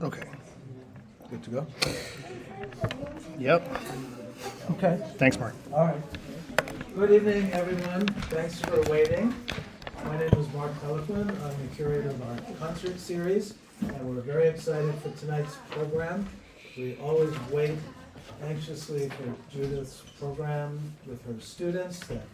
Okay. Good to go? Yep. Okay. Thanks, Mark. All right. Good evening, everyone. Thanks for waiting. My name is Mark Pelliquin. I'm the curator of our concert series, and we're very excited for tonight's program. We always wait anxiously for Judith's program with her students that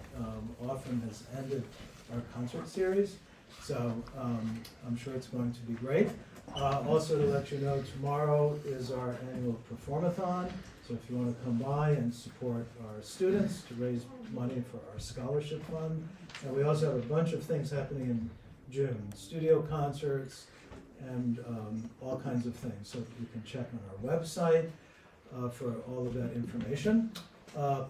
often has ended our concert series. So I'm sure it's going to be great. Also to let you know, tomorrow is our annual performathon. So if you want to come by and support our students to raise money for our scholarship fund. And we also have a bunch of things happening in June, studio concerts and all kinds of things. So you can check on our website for all of that information.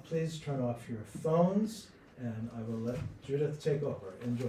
Please turn off your phones and I will let Judith take over. Enjoy.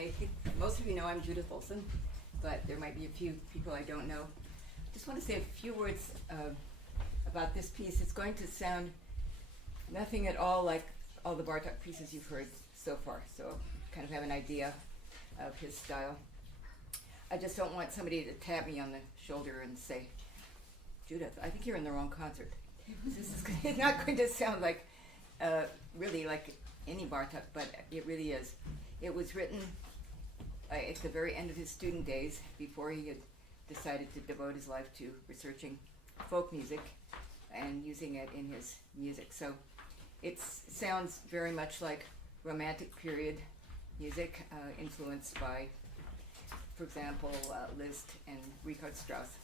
I think most of you know I'm Judith Olson, but there might be a few people I don't know. Just want to say a few words about this piece. It's going to sound nothing at all like all the Bartók pieces you've heard so far, so kind of have an idea of his style. I just don't want somebody to tap me on the shoulder and say, Judith, I think you're in the wrong concert. It's not going to sound like really like any Bartók, but it really is. It was written at the very end of his student days, before he had decided to devote his life to researching folk music and using it in his music. So it sounds very much like Romantic period music, influenced by, for example, Liszt and Richard Strauss.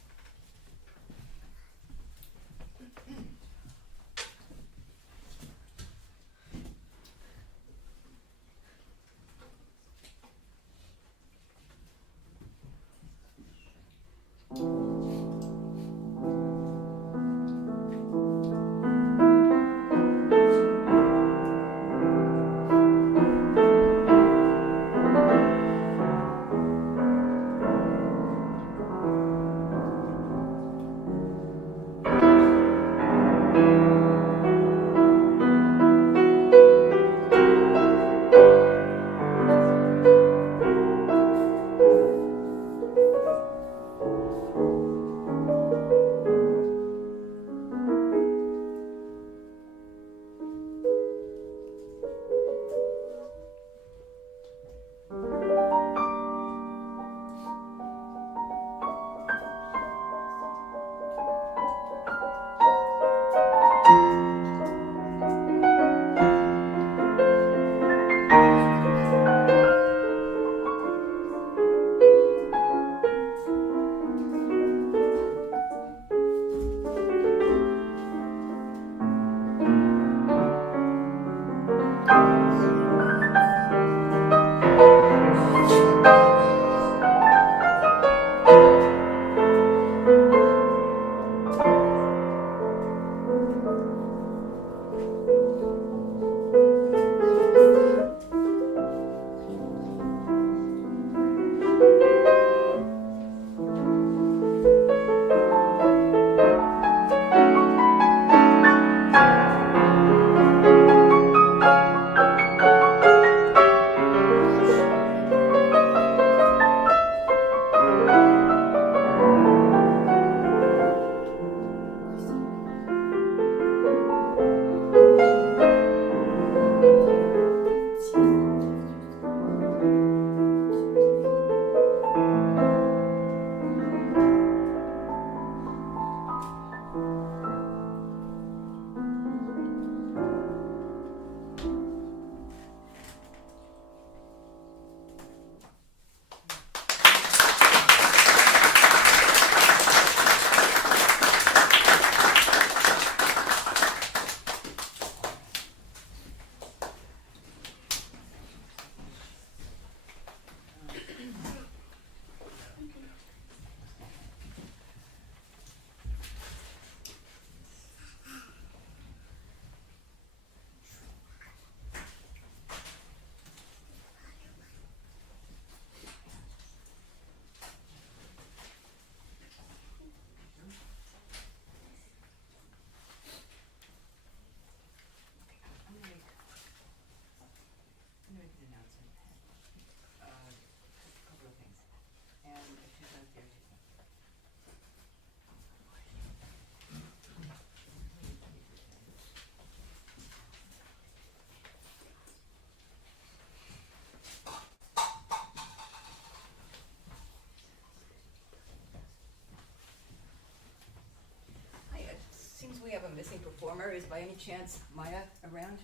Seems we have a missing performer. Is by any chance Maya around?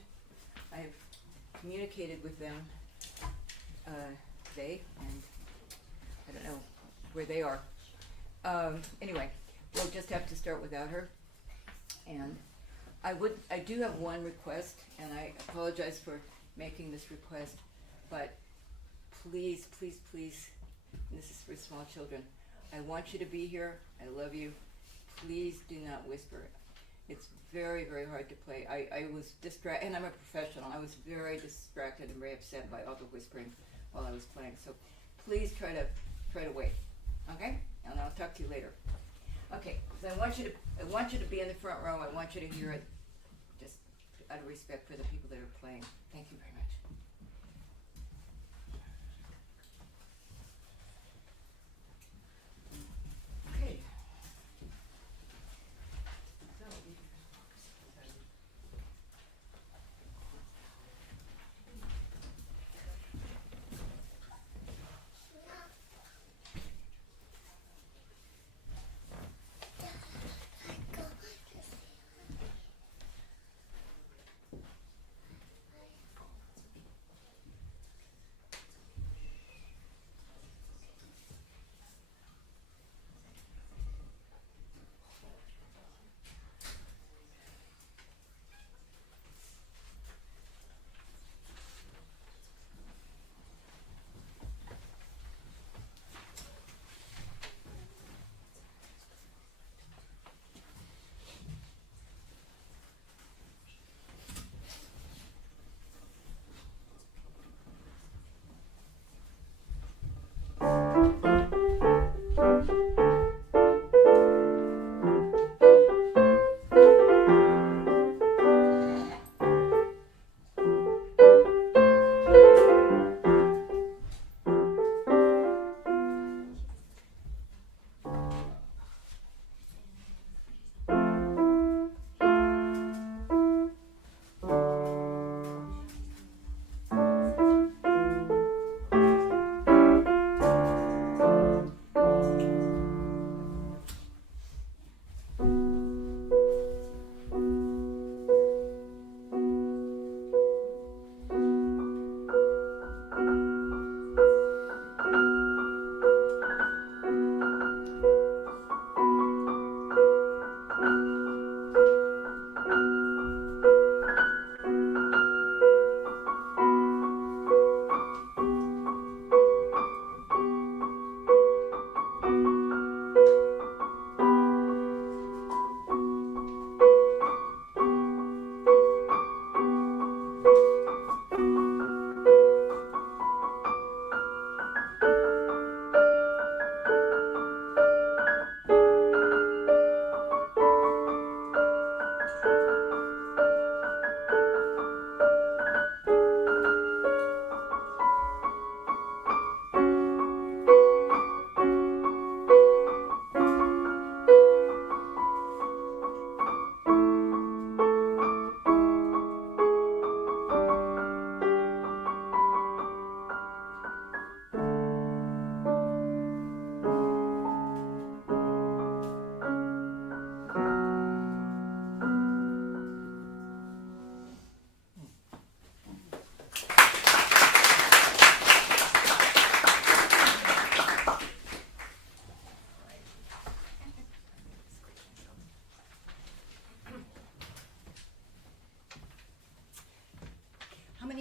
I've communicated with them, they, and I don't know where they are. Anyway, we'll just have to start without her. And I do have one request, and I apologize for making this request, but please, please, please, and this is for small children, I want you to be here. I love you. Please do not whisper. It's very, very hard to play. I was distracted, and I'm a professional. I was very distracted and very upset by all the whispering while I was playing. So please try to wait, okay? And I'll talk to you later. Okay, so I want you to be in the front row. I want you to hear it, just out of respect for the people that are playing. Thank you very much. Okay. So we can focus.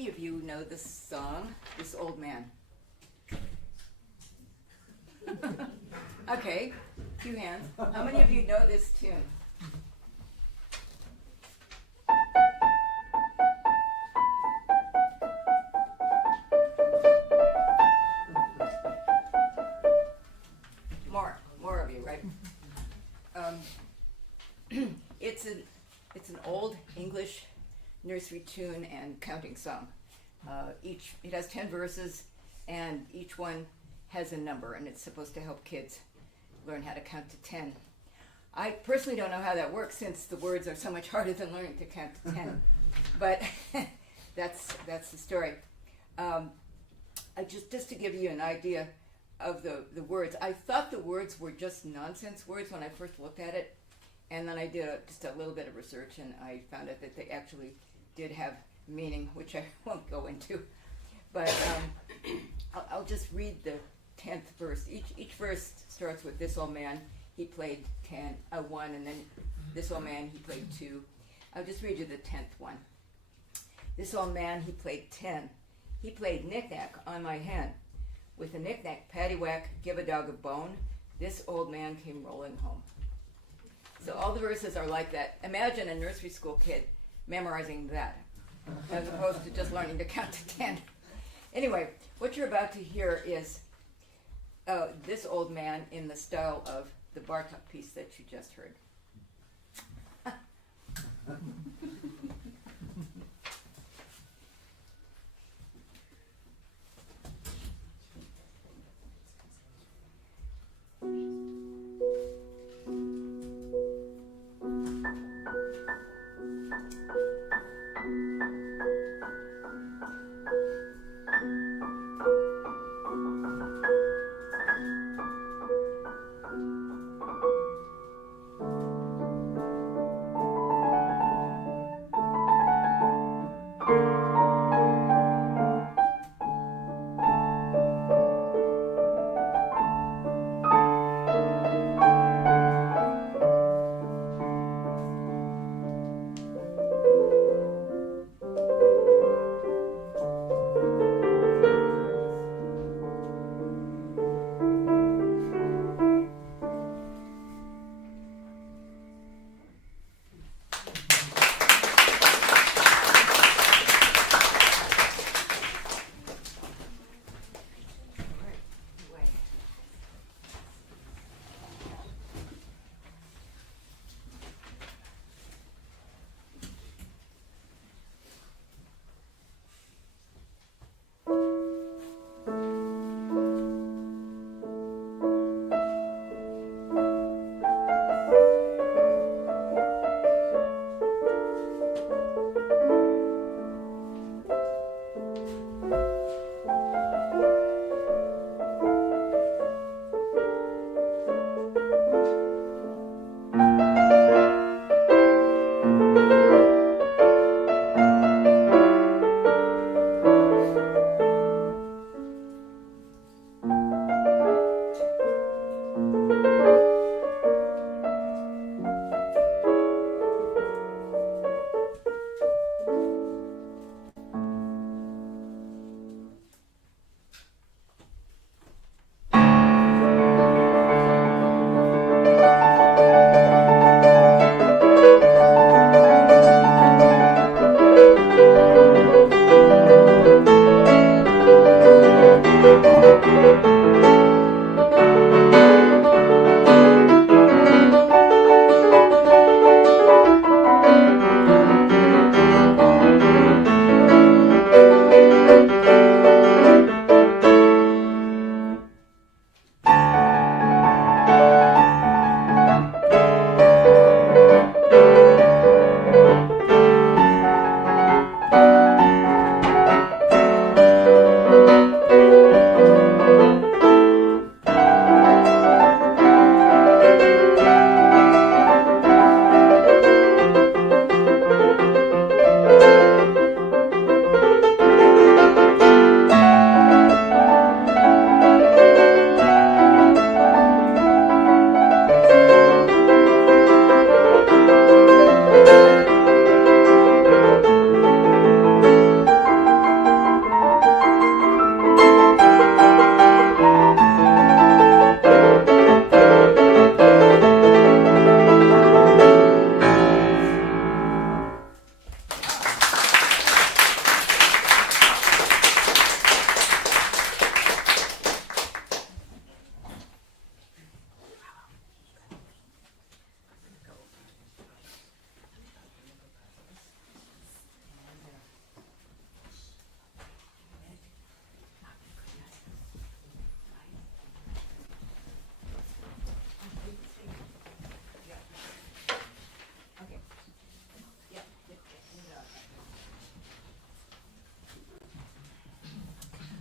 many of you know this song, This Old Man? Okay, few hands. How many of you know this tune? More of you, right? It's an old English nursery tune and counting song. It has 10 verses, and each one has a number, and it's supposed to help kids learn how to count to 10. I personally don't know how that works, since the words are so much harder than learning to count to 10. But that's the story. Just to give you an idea of the words, I thought the words were just nonsense words when I first looked at it, and then I did just a little bit of research, and I found out that they actually did have meaning, which I won't go into. But I'll just read the 10th verse. Each verse starts with "This old man, he played 1, and then "This old man, he played 2. I'll just read you the 10th one. "This old man, he played 10. He played knick-knack on my hand. With a knick-knack, paddywhack, give a dog a bone. This old man came rolling home." So all the verses are like that. Imagine a nursery school kid memorizing that, as opposed to just learning to count to 10. Anyway, what you're about to hear is this old man in the style of the Bartók piece that you just heard.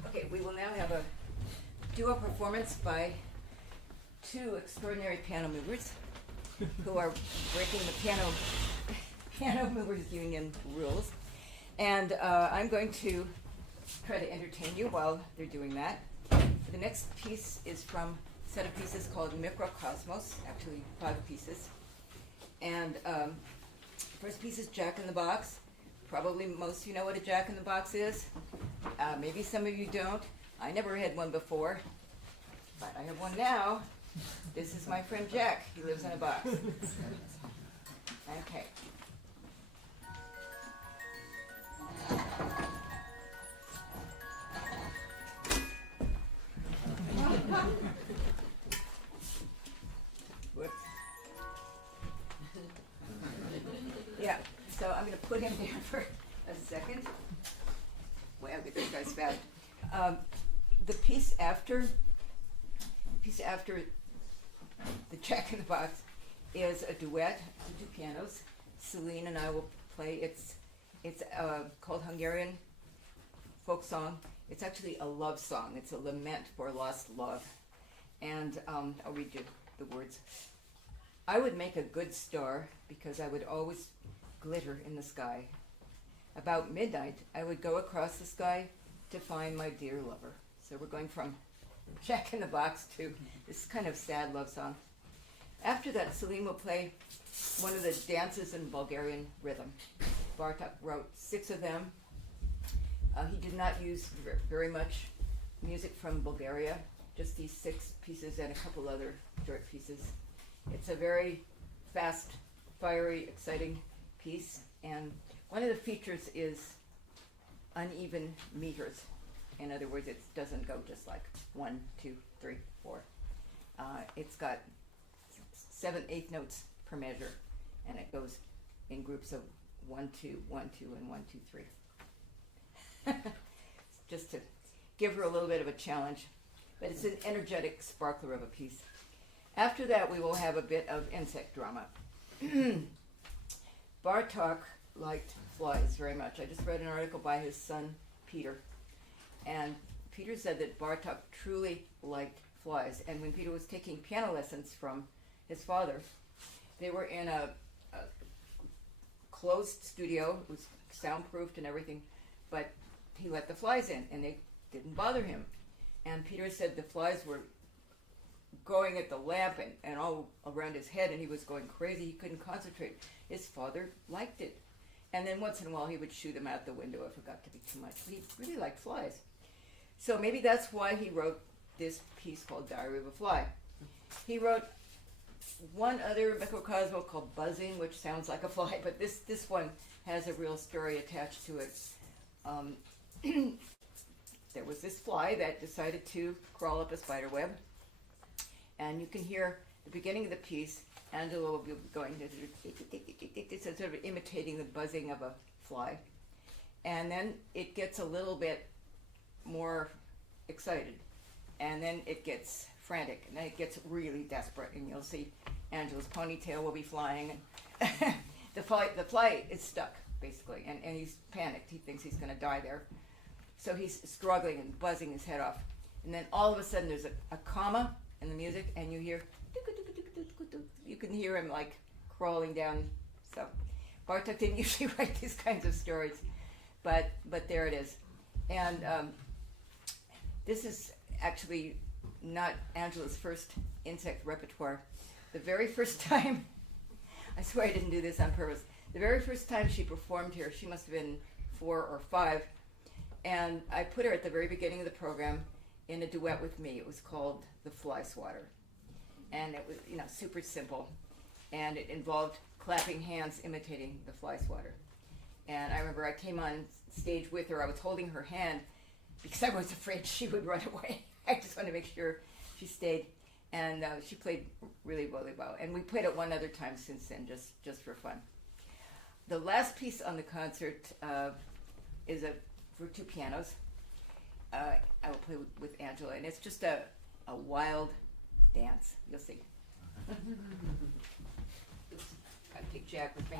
Okay, we will now have a duo performance by two extraordinary piano movers who are breaking the piano movers union rules. And I'm going to try to entertain you while they're doing that. The next piece is from a set of pieces called Mikrokosmos, actually 5 pieces. And first piece is Jack in the Box. Probably most of you know what a Jack in the Box is. Maybe some of you don't. I never had one before, but I have one now. This is my friend Jack. He lives in a box. Okay. put him down for a second. Wow, this guy's fast. The piece after the Jack in the Box is a duet to two pianos. Celine and I will play. It's called Hungarian folk song. It's actually a love song. It's a lament for lost love. And I'll read you the words. I would make a good star because I would always glitter in the sky. About midnight, I would go across the sky to find my dear lover. So we're going from Jack in the Box to this kind of sad love song. After that, Celine will play one of the dances in Bulgarian rhythm. Bartók wrote 6 of them. He did not use very much music from Bulgaria, just these 6 pieces and a couple other short pieces. It's a very fast, fiery, exciting piece, and one of the features is uneven meters. In other words, it doesn't go just like 1, 2, 3, 4. It's got 7/8 notes per measure, and it goes in groups of 1, 2, 1, 2, and 1, 2, 3. Just to give her a little bit of a challenge, but it's an energetic sparkler of a piece. After that, we will have a bit of insect drama. Bartók liked flies very much. I just read an article by his son, Peter, and Peter said that Bartók truly liked flies. And when Peter was taking piano lessons from his father, they were in a closed studio. It was soundproofed and everything, but he let the flies in, and they didn't bother him. And Peter said the flies were going at the lamp and all around his head, and he was going crazy. He couldn't concentrate. His father liked it. And then once in a while he would shoo them out the window if it got to be too much. But he really liked flies. So maybe that's why he wrote this piece called Diary of a Fly. He wrote one other Mikrokosmos called Buzzing, which sounds like a fly, but this one has a real story attached to it. There was this fly that decided to crawl up a spider web, and you can hear the beginning of the piece. Angela will be going sort of imitating the buzzing of a fly, and then it gets a little bit more excited, and then it gets frantic, and then it gets really desperate, and you'll see Angela's ponytail will be flying, and the fly is stuck basically, and he's panicked. He thinks he's going to die there, so he's struggling and buzzing his head off, and then all of a sudden there's a comma in the music, and you hear. You can hear him like crawling down. So Bartók didn't usually write these kinds of stories, but there it is. And this is actually not Angela's first insect repertoire. The very first time, I swear I didn't do this on purpose, the very first time she performed here, she must have been 4 or 5, and I put her at the very beginning of the program in a duet with me. It was called The Fly Swatter. And it was, super simple, and it involved clapping hands imitating the fly swatter. And I remember I came on stage with her. I was holding her hand because I was afraid she would run away. I just wanted to make sure she stayed, and she played really well. And we played it one other time since then, just for fun. The last piece on the concert is for 2 pianos. I will play with Angela, and it's just a wild dance. You'll see. Oops, gotta take Jack with me.